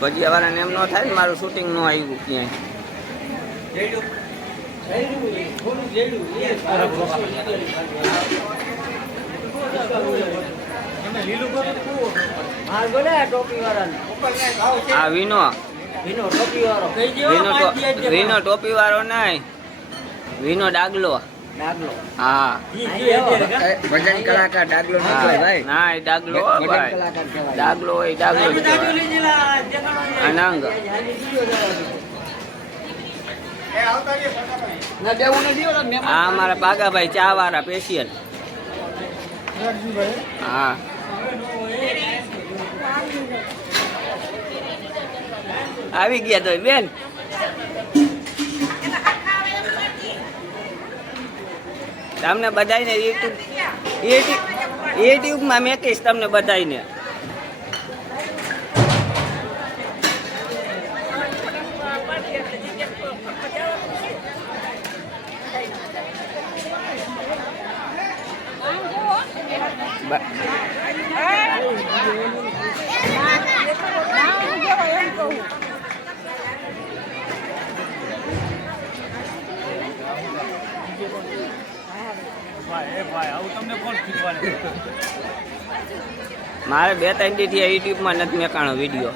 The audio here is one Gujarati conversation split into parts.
ભજીયા વાળાને એમ ન થાય ને મારું શૂટિંગ ન આવ્યું ક્યાંય. આ વિનો ટોપી વાળો નહીં, વિનો ડાગલો. હા ભજન કલાકાર ડાગલો ન કહેવાય ભાઈ. ના એ ડાગલો ભાઈ, ડાગલો હોય ડાગલો જ કહેવાય. અનંગ આ અમારા બાગાભાઈ ચા વાળા સ્પેશિયલ. હા આવી ગયા તો બેન. તમને બધાને યુટ્યુબમાં મેકીશ તમને બધાને. મારે 2-3 દીથી યુટ્યુબમાં નથી મેકાણો વિડીયો.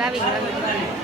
લાવી